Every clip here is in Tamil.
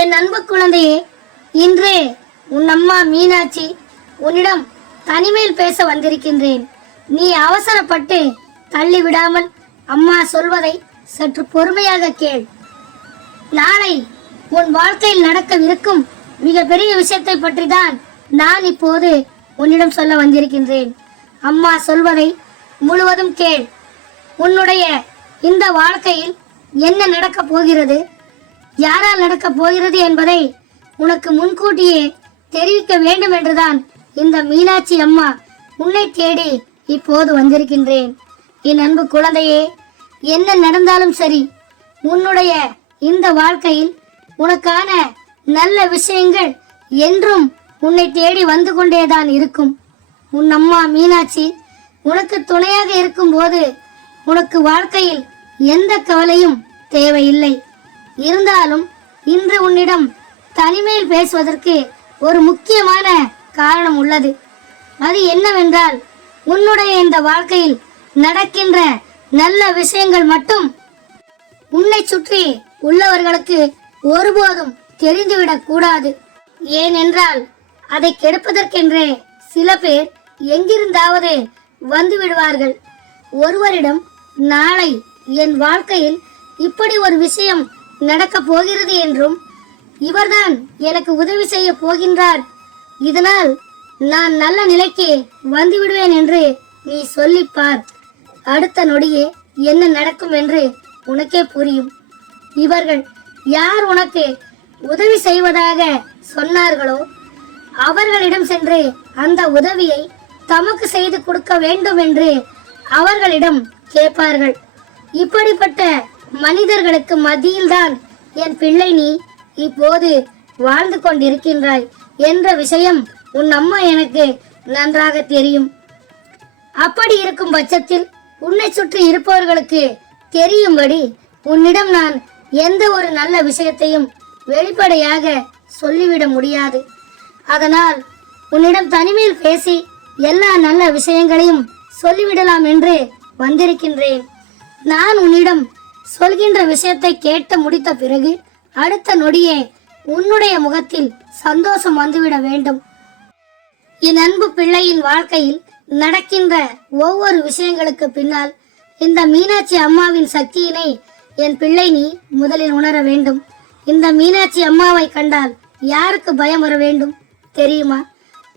என் அன்பு குழந்தையே, இன்று உன் அம்மா மீனாட்சி உன்னிடம் தனிமையில் பேச வந்திருக்கின்றேன். நீ அவசரப்பட்டு தள்ளிவிடாமல் அம்மா சொல்வதை சற்று பொறுமையாக கேள். நாளை உன் வாழ்க்கையில் நடக்கவிருக்கும் மிகப்பெரிய விஷயத்தை பற்றி தான் நான் இப்போது உன்னிடம் சொல்ல வந்திருக்கின்றேன். அம்மா சொல்வதை முழுவதும் கேள். உன்னுடைய இந்த வாழ்க்கையில் என்ன நடக்கப் போகிறது, யாரால் நடக்கப் போகிறது என்பதை உனக்கு முன்கூட்டியே தெரிவிக்க வேண்டும் என்றுதான் இந்த மீனாட்சி அம்மா உன்னை தேடி இப்போது வந்திருக்கின்றேன். என் அன்பு குழந்தையே, என்ன நடந்தாலும் சரி, உன்னுடைய இந்த வாழ்க்கையில் உனக்கான நல்ல விஷயங்கள் என்றும் உன்னை தேடி வந்து கொண்டேதான் இருக்கும். உன் அம்மா மீனாட்சி உனக்கு துணையாக இருக்கும் போது உனக்கு வாழ்க்கையில் எந்த கவலையும் தேவையில்லை. இருந்தாலும் இன்று உன்னிடம் தனிமையில் பேசுவதற்கு ஒரு முக்கியமான காரணம் உள்ளது. அது என்னவென்றால், உன்னுடைய இந்த வாழ்க்கையில் நடக்கின்ற நல்ல விஷயங்கள் மட்டும் உன்னை சுற்றி உள்ளவர்களுக்கு ஒருபோதும் தெரிந்துவிடக் கூடாது. ஏனென்றால் அதை கெடுப்பதற்கென்றே சில பேர் எங்கிருந்தாவது வந்து விடுவார்கள். ஒருவரிடம் நாளை என் வாழ்க்கையில் இப்படி ஒரு விஷயம் நடக்கப் போகிறது என்றும், இவர்தான் எனக்கு உதவி செய்ய போகின்றார், இதனால் நான் நல்ல நிலைக்கு வந்து விடுவேன் என்று நீ சொல்லிப்பார். அடுத்த நொடியே என்ன நடக்கும் என்று உனக்கே புரியும். இவர்கள் யார் உனக்கு உதவி செய்வதாக சொன்னார்களோ அவர்களிடம் சென்று அந்த உதவியை தமக்கு செய்து கொடுக்க வேண்டும் என்று அவர்களிடம் கேட்பார்கள். இப்படிப்பட்ட மனிதர்களுக்கு மத்தியில்தான் என் பிள்ளை நீ இப்போது வாழ்ந்து கொண்டிருக்கின்றாய் என்ற விஷயம் உன் அம்மா எனக்கு நன்றாக தெரியும். அப்படி இருக்கும் பட்சத்தில் உன்னை சுற்றி இருப்பவர்களுக்கு தெரியும்படி உன்னிடம் நான் எந்த ஒரு நல்ல விஷயத்தையும் வெளிப்படையாக சொல்லிவிட முடியாது. அதனால் உன்னிடம் தனிமையில் பேசி எல்லா நல்ல விஷயங்களையும் சொல்லிவிடலாம் என்று வந்திருக்கின்றேன். நான் உன்னிடம் சொல்கின்ற விஷயத்தை கேட்டு முடித்த பிறகு அடுத்த நொடியே உன்னுடைய முகத்தில் சந்தோஷம் வந்துவிட வேண்டும். என் அன்பு பிள்ளையின் வாழ்க்கையில் நடக்கின்ற ஒவ்வொரு விஷயங்களுக்கு பின்னால் இந்த மீனாட்சி அம்மாவின் சக்தியினை என் பிள்ளை நீ முதலில் உணர வேண்டும். இந்த மீனாட்சி அம்மாவை கண்டால் யாருக்கு பயம் வர வேண்டும் தெரியுமா?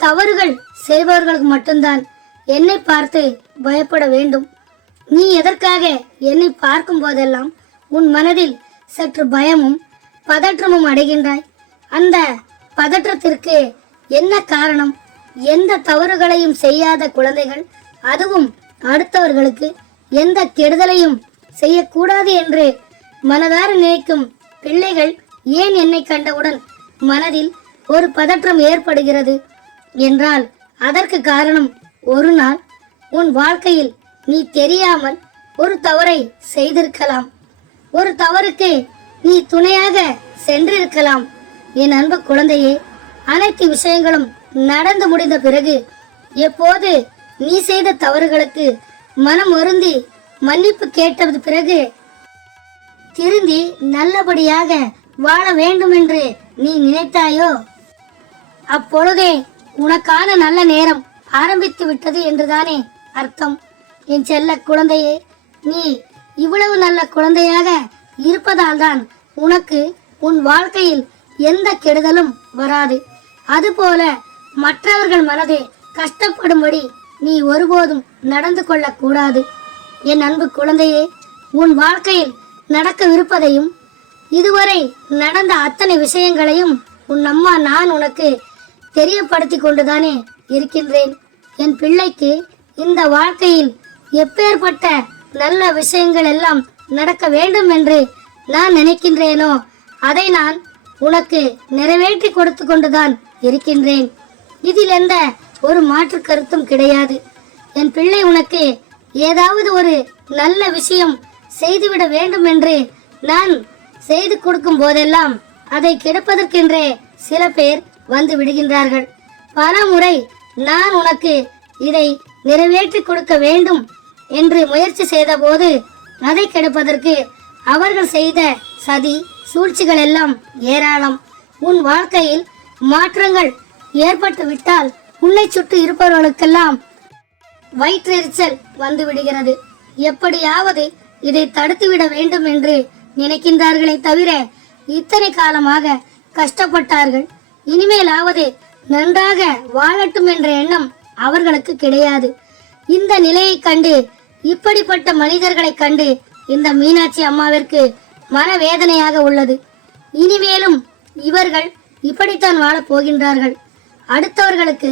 தவறுகள் செய்பவர்களுக்கு மட்டும்தான் என்னை பார்த்து பயப்பட வேண்டும். நீ எதற்காக என்னை பார்க்கும் போதெல்லாம் உன் மனதில் சற்று பயமும் பதற்றமும் அடைகின்றாய்? அந்த பதற்றத்திற்கு என்ன காரணம்? எந்த தவறுகளையும் செய்யாத குழந்தைகள், அதுவும் அடுத்தவர்களுக்கு எந்த கெடுதலையும் செய்யக்கூடாது என்று மனதார நினைக்கும் பிள்ளைகள் ஏன் என்னை கண்டவுடன் மனதில் ஒரு பதற்றம் ஏற்படுகிறது என்றால் அதற்கு காரணம், ஒரு நாள் உன் வாழ்க்கையில் நீ தெரியாமல் ஒரு தவறை செய்திருக்கலாம். ஒரு தவறுக்கு நீ துணையாக சென்றிருக்கலாம். என் அன்பு குழந்தையே, அனைத்து விஷயங்களும் நடந்து முடிந்த பிறகு எப்போது நீ செய்த தவறுகளுக்கு மனம் வருந்தி மன்னிப்பு கேட்டது பிறகு திருந்தி நல்லபடியாக வாழ வேண்டும் என்று நீ நினைத்தாயோ, அப்பொழுதே உனக்கான நல்ல நேரம் ஆரம்பித்து விட்டது என்றுதானே அர்த்தம். என் செல்ல குழந்தையே, நீ இவ்வளவு நல்ல குழந்தையாக இருப்பதால் தான் உனக்கு உன் வாழ்க்கையில் எந்த கெடுதலும் வராது. அதுபோல மற்றவர்கள் மனதை கஷ்டப்படும்படி நீ ஒருபோதும் நடந்து கொள்ளக்கூடாது. என் அன்பு குழந்தையே, உன் வாழ்க்கையில் நடக்கவிருப்பதையும் இதுவரை நடந்த அத்தனை விஷயங்களையும் உன் அம்மா நான் உனக்கு தெரியப்படுத்தி கொண்டுதானே இருக்கின்றேன். என் பிள்ளைக்கு இந்த வாழ்க்கையில் எப்பேற்பட்ட நல்ல விஷயங்கள் எல்லாம் நடக்க வேண்டும் என்று நான் நினைக்கின்றேனோ அதை நான் உனக்கு நிறைவேற்றி கொடுத்து கொண்டுதான் இருக்கின்றேன். இதில் எந்த ஒரு மாற்று கருத்தும் கிடையாது. என் பிள்ளை உனக்கு ஏதாவது ஒரு நல்ல விஷயம் செய்துவிட வேண்டும் என்று நான் செய்து கொடுக்கும் போதெல்லாம் அதை கெடுப்பதற்கென்றே சில பேர் வந்து விடுகின்றார்கள். பல முறை நான் உனக்கு இதை நிறைவேற்றி கொடுக்க வேண்டும் என்று முயற்சி செய்த போது அதை கெடுப்பதற்கு அவர்கள் செய்த சதி சூழ்ச்சிகள் எல்லாம் ஏராளம். உன் வாழ்க்கையில் மாற்றங்கள் ஏற்பட்டு விட்டால் உன்னை சுற்றி இருப்பவர்களுக்கெல்லாம் வயிற்றெரிச்சல் வந்து விடுகிறது. எப்படியாவது இதை தடுத்துவிட வேண்டும் என்று நினைக்கின்றார்களே தவிர இத்தனை காலமாக கஷ்டப்பட்டார்கள், இனிமேலாவது நன்றாக வாழட்டும் என்ற எண்ணம் அவர்களுக்கு கிடையாது. இந்த நிலையை கண்டு, இப்படிப்பட்ட மனிதர்களை கண்டு இந்த மீனாட்சி அம்மாவிற்கு மனவேதனையாக உள்ளது. இனிமேலும் இவர்கள் இப்படித்தான் வாழப் போகின்றார்கள். அடுத்தவர்களுக்கு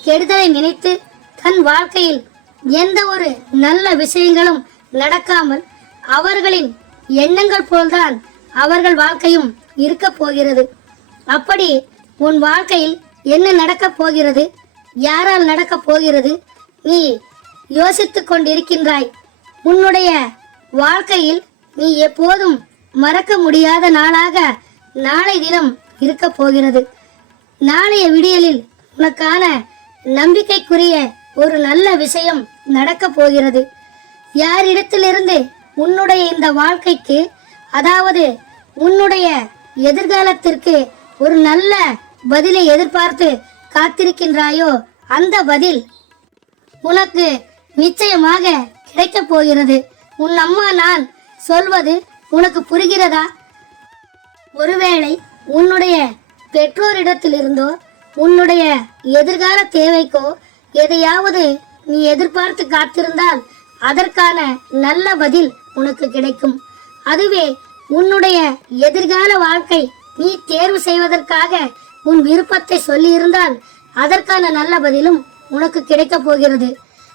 கெடுதலை நினைத்து தன் வாழ்க்கையில் எந்த ஒரு நல்ல விஷயங்களும் நடக்காமல் அவர்களின் எண்ணங்கள் போல்தான் அவர்கள் வாழ்க்கையும் இருக்க போகிறது. அப்படி உன் வாழ்க்கையில் என்ன நடக்கப் போகிறது, யாரால் நடக்கப் போகிறது, நீ யோசித்துக் கொண்டிருக்கின்றாய். உன்னுடைய வாழ்க்கையில் நீ எப்போதும் மறக்க முடியாத நாளாக நாளை தினம் இருக்க போகிறது. நாளைய விடியலில் உனக்கான நம்பிக்கைக்குரிய ஒரு நல்ல விஷயம் நடக்க போகிறது. யாரிடத்திலிருந்து உன்னுடைய இந்த வாழ்க்கைக்கு, அதாவது உன்னுடைய எதிர்காலத்திற்கு ஒரு நல்ல பதிலை எதிர்பார்த்து காத்திருக்கின்றாயோ அந்த பதில் உனக்கு நிச்சயமாக கிடைக்க போகிறது. உன் அம்மா நான் சொல்வது உனக்கு புரிகிறதா? ஒருவேளை உன்னுடைய பெற்றோரிடத்திலிருந்தோ உன்னுடைய எதிர்கால தேவைக்கோ எதையாவது நீ எதிர்பார்த்து காத்திருந்தால் அதற்கான நல்ல பதில் உனக்கு கிடைக்கும். அதுவே உன்னுடைய எதிர்கால வாழ்க்கை நீ தேர்வு செய்வதற்காக உன் விருப்பத்தை சொல்லியிருந்தால் அதற்கான நல்ல பதிலும் உனக்கு கிடைக்க போகிறது.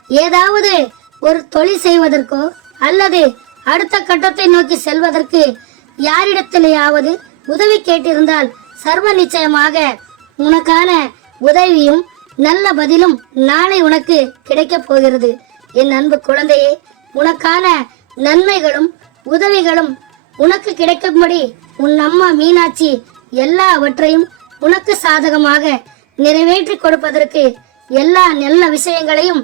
ஏதாவது ஒரு தொழில் செய்வதற்கோ அல்லது அடுத்த கட்டத்தை நோக்கி செல்வதற்கு யாரிடத்திலேயாவது உதவி கேட்டிருந்தால் சர்வ நிச்சயமாக உனக்கான உதவியும் நல்ல பதிலும் நாளை உனக்கு கிடைக்க போகிறது. என் அன்பு குழந்தையே, உனக்கான நன்மைகளும் உதவிகளும் உனக்கு கிடைக்கும்படி உன் அம்மா மீனாட்சி எல்லாவற்றையும் உனக்கு சாதகமாக நிறைவேற்றி கொடுப்பதற்கு எல்லா நல்ல விஷயங்களையும்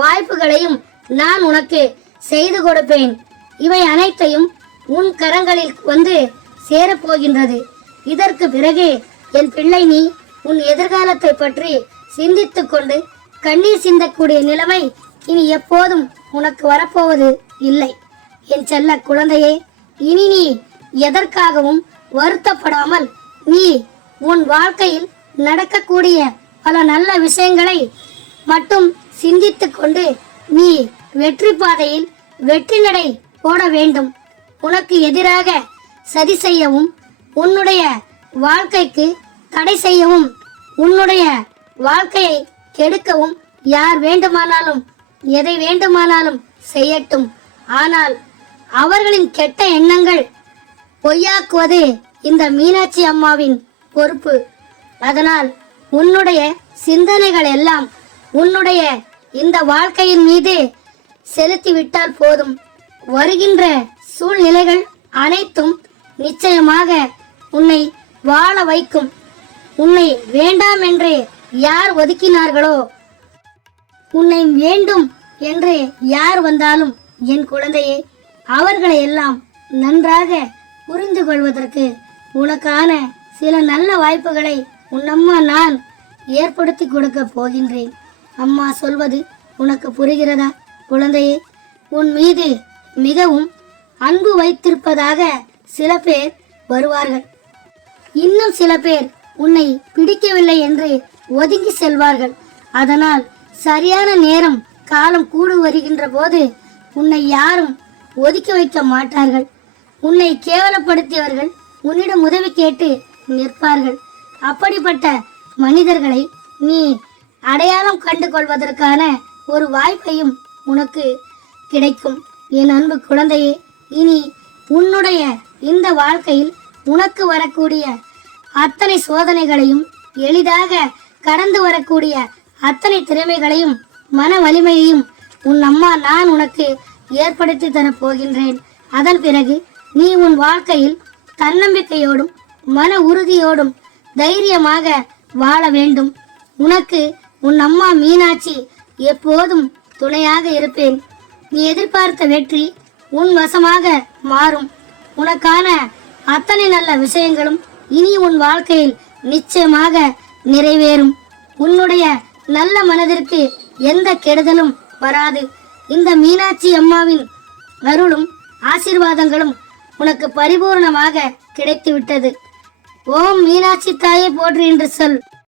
வாய்ப்புகளையும் நான் உனக்கு செய்து கொடுப்பேன். இவை அனைத்தையும் உன் கரங்களில் வந்து சேரப்போகின்றது. இதற்கு பிறகு என் பிள்ளை, நீ உன் எதிர்காலத்தை பற்றி சிந்தித்துக் கொண்டு கண்ணீர் சிந்தக்கூடிய நிலைமை இனி எப்போதும் உனக்கு வரப்போவது இல்லை. என் செல்ல குழந்தையே, இனி நீ எதற்காகவும் வருத்தப்படாமல் நீ உன் வாழ்க்கையில் நடக்கக்கூடிய பல நல்ல விஷயங்களை மட்டும் சிந்தித்துக் கொண்டு நீ வெற்றி பாதையில் வெற்றி நடை போட வேண்டும். உனக்கு எதிராக சதி செய்யவும், உன்னுடைய வாழ்க்கைக்கு தடை செய்யவும், உன்னுடைய வாழ்க்கையை கெடுக்கவும் யார் வேண்டுமானாலும் எதை வேண்டுமானாலும் செய்யட்டும். ஆனால் அவர்களின் கெட்ட எண்ணங்கள் பொய்யாக்குவது இந்த மீனாட்சி அம்மாவின் பொறுப்பு. அதனால் உன்னுடைய சிந்தனைகள் எல்லாம் உன்னுடைய இந்த வாழ்க்கையின் மீது செலுத்திவிட்டால் போதும். வருகின்ற சூழ்நிலைகள் அனைத்தும் நிச்சயமாக உன்னை வாழ வைக்கும். உன்னை வேண்டாம் என்று யார் ஒதுக்கினார்களோ, உன்னை வேண்டும் என்று யார் வந்தாலும் என் குழந்தையே, அவர்களை எல்லாம் நன்றாக புரிந்து கொள்வதற்கு உனக்கான சில நல்ல வாய்ப்புகளை உன் அம்மா நான் ஏற்படுத்தி கொடுக்க போகின்றேன். அம்மா சொல்வது உனக்கு புரிகிறதா குழந்தையே? உன் மீது மிகவும் அன்பு வைத்திருப்பதாக சில பேர் வருவார்கள். இன்னும் சில பேர் உன்னை பிடிக்கவில்லை என்று ஒதுங்கி செல்வார்கள். அதனால் சரியான நேரம் காலம் கூடு வருகின்ற போது உன்னை யாரும் ஒதுக்கி வைக்க மாட்டார்கள். உன்னை கேவலப்படுத்தியவர்கள் உன்னிடம் உதவி கேட்டு நிற்பார்கள். அப்படிப்பட்ட மனிதர்களை நீ அடையாளம் கண்டு கொள்வதற்கான ஒரு வாய்ப்பையும் உனக்கு கிடைக்கும். என் அன்பு குழந்தையே, இனி உன்னுடைய இந்த வாழ்க்கையில் உனக்கு வரக்கூடிய அத்தனை சோதனைகளையும், எளிதாக கடந்து வரக்கூடிய அத்தனை திறமைகளையும், மன வலிமையையும் உன் அம்மா நான் உனக்கு ஏற்படுத்தி தரப்போகின்றேன். அதன் பிறகு நீ உன் வாழ்க்கையில் தன்னம்பிக்கையோடும் மன உறுதியோடும் தைரியமாக வாழ வேண்டும். உனக்கு உன் அம்மா மீனாட்சி எப்போதும் துணையாக இருப்பேன். நீ எதிர்பார்த்த வெற்றி உன் வசமாக மாறும். உனக்கான அத்தனை நல்ல விஷயங்களும் இனி உன் வாழ்க்கையில் நிச்சயமாக நிறைவேறும். உன்னுடைய நல்ல மனதிற்கு எந்த கெடுதலும் வராது. இந்த மீனாட்சி அம்மாவின் அருளும் ஆசீர்வாதங்களும் உனக்கு பரிபூர்ணமாக கிடைத்து விட்டது. ஓம் மீனாட்சி தாயே போற்றி என்று சொல்.